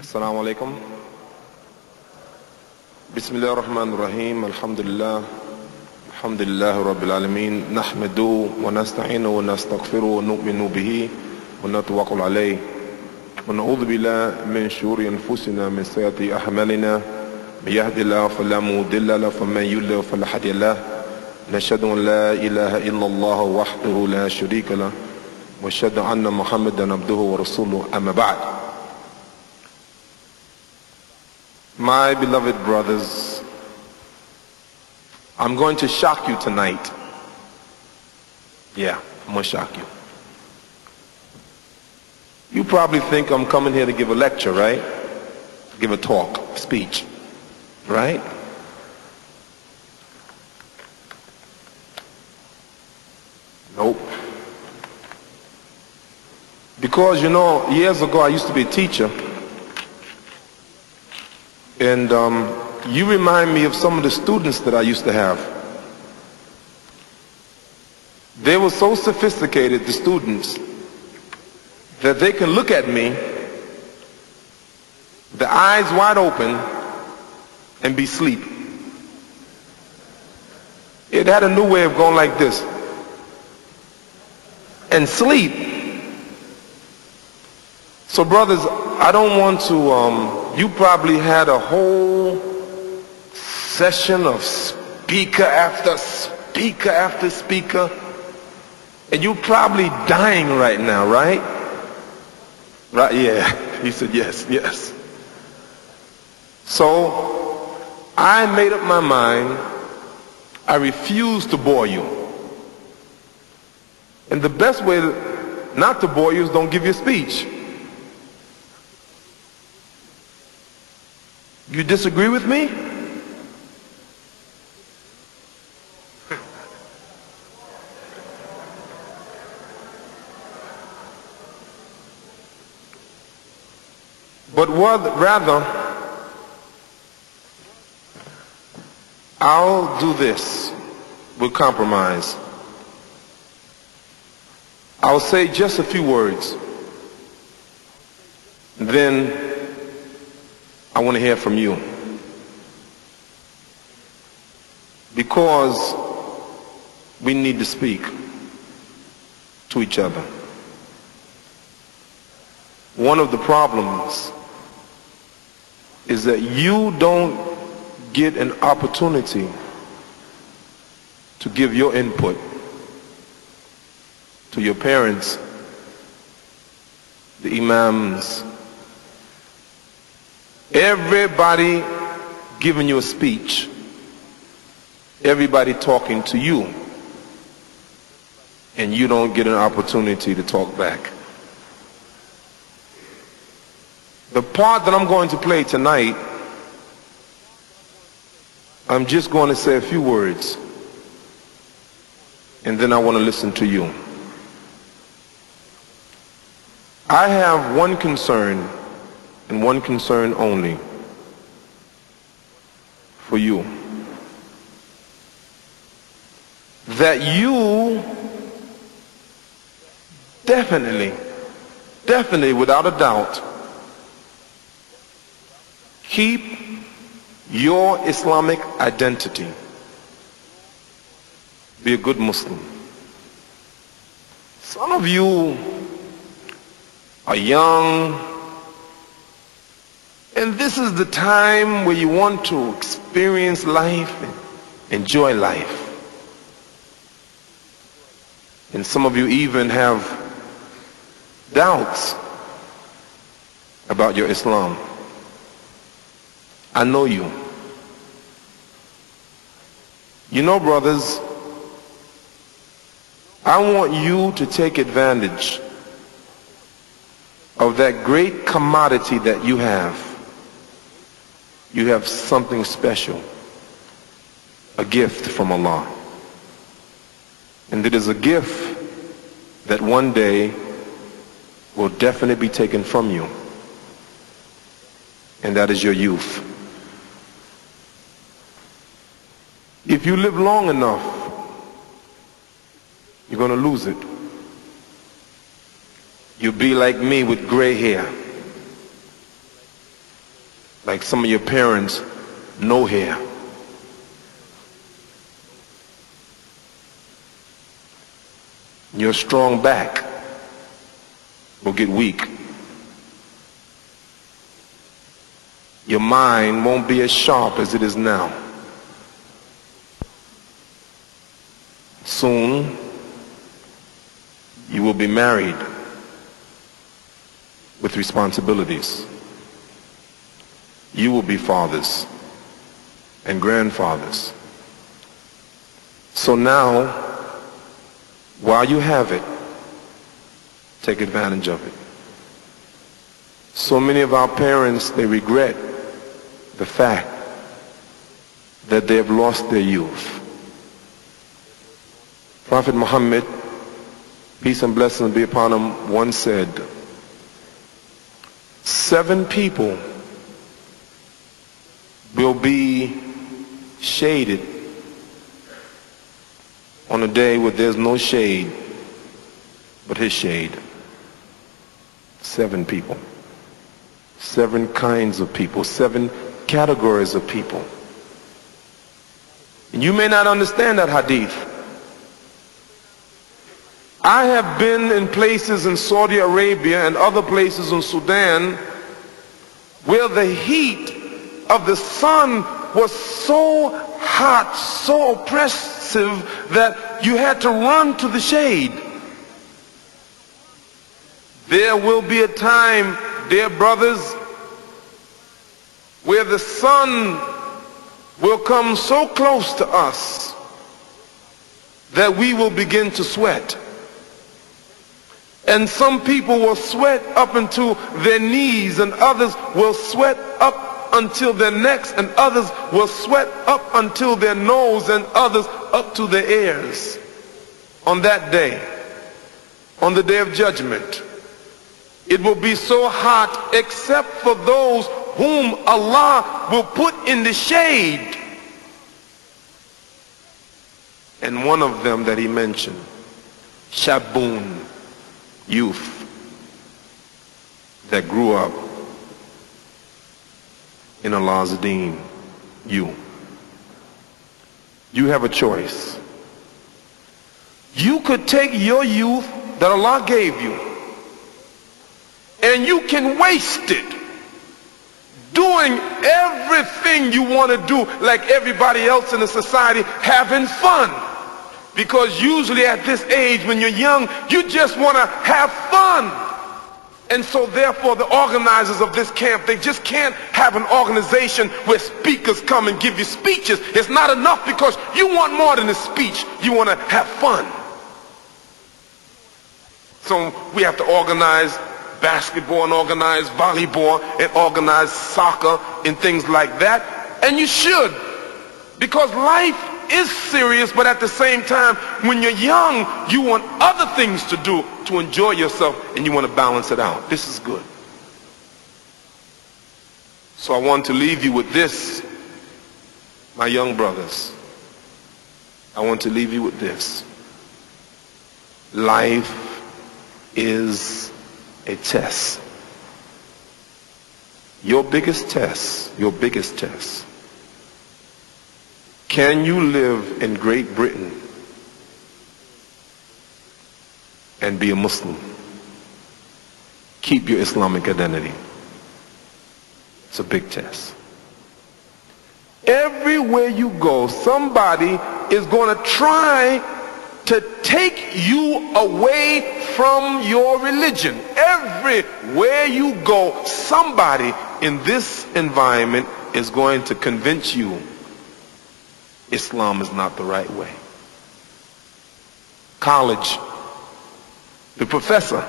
السلام عليكم. بسم الله الرحمن الرحيم. الحمد لله رب العالمين، نحمده ونستعينه ونستغفره ونؤمن به ونتوكل عليه ونعوذ بالله من شرور انفسنا من سيئات اعمالنا، من يهد الله فلا مضل له ومن يضلل فلا هادي له. نشهد ان لا اله الا الله وحده لا شريك له واشهد ان محمدا عبده ورسوله. اما بعد. My beloved brothers, I'm going to shock you tonight. Yeah, I'm going to shock you. You probably think I'm coming here to give a lecture, right? Give a talk, speech, right? Nope. Because, you know, years ago I used to be a teacher. And you remind me of some of the students that I used to have. They were so sophisticated, the students, that they can look at me, the eyes wide open, and be asleep. It had a new way of going like this. And sleep. So brothers, I don't want to, you probably had a whole session of speaker after speaker after speaker, and you're probably dying right now, right? Right, yeah. He said yes, yes. So I made up my mind, I refuse to bore you. And the best way not to bore you is don't give your speech. You disagree with me? But rather, I'll do this. We'll compromise. I'll say just a few words. Then I want to hear from you. Because we need to speak to each other. One of the problems is that you don't get an opportunity to give your input to your parents, the imams, everybody giving you a speech, everybody talking to you, and you don't get an opportunity to talk back. The part that I'm going to play tonight, I'm just going to say a few words, and then I want to listen to you. I have one concern, and one concern only, for you. That you definitely, without a doubt, keep your Islamic identity. Be a good Muslim. Some of you are young, and this is the time where you want to experience life and enjoy life. And some of you even have doubts about your Islam. I know you. You know, brothers, I want you to take advantage of that great commodity that you have. You have something special, a gift from Allah. And it is a gift that one day will definitely be taken from you. And that is your youth. If you live long enough, you're going to lose it. You'll be like me with gray hair. like some of your parents, no hair. Your strong back will get weak. Your mind won't be as sharp as it is now. Soon, you will be married with responsibilities. You will be fathers and grandfathers. So now, while you have it, take advantage of it. So many of our parents, they regret the fact that they have lost their youth. Prophet Muhammad, peace and blessings be upon him, once said, 7 people will be shaded on a day where there's no shade but his shade. 7 people. 7 kinds of people. 7 categories of people. And you may not understand that hadith. I have been in places in Saudi Arabia and other places in Sudan where the heat of the sun was so hot, so oppressive that you had to run to the shade. There will be a time, dear brothers, where the sun will come so close to us that we will begin to sweat. And some people will sweat up until their knees, and others will sweat up until their necks, and others will sweat up until their nose, and others up to their ears. On that day, on the day of judgment, it will be so hot except for those whom Allah will put in the shade. And one of them that he mentioned, Shabun, youth that grew up in Allah's deen. You have a choice. You could take your youth that Allah gave you and you can waste it doing everything you want to do like everybody else in the society, having fun. Because usually at this age, when you're young, you just want to have fun. And so therefore the organizers of this camp, they just can't have an organization where speakers come and give you speeches. It's not enough because you want more than a speech. You want to have fun. So we have to organize basketball and organize volleyball and organize soccer and things like that. And you should, because life is serious, but at the same time, when you're young, you want other things to do to enjoy yourself, and you want to balance it out. This is good. So I want to leave you with this, my young brothers. I want to leave you with this. Life is a test. Your biggest test, can you live in Great Britain and be a Muslim? Keep your Islamic identity. It's a big test. Everywhere you go, somebody is going to try to take you away from your religion. Everywhere you go, somebody in this environment is going to convince you Islam is not the right way. College, the professor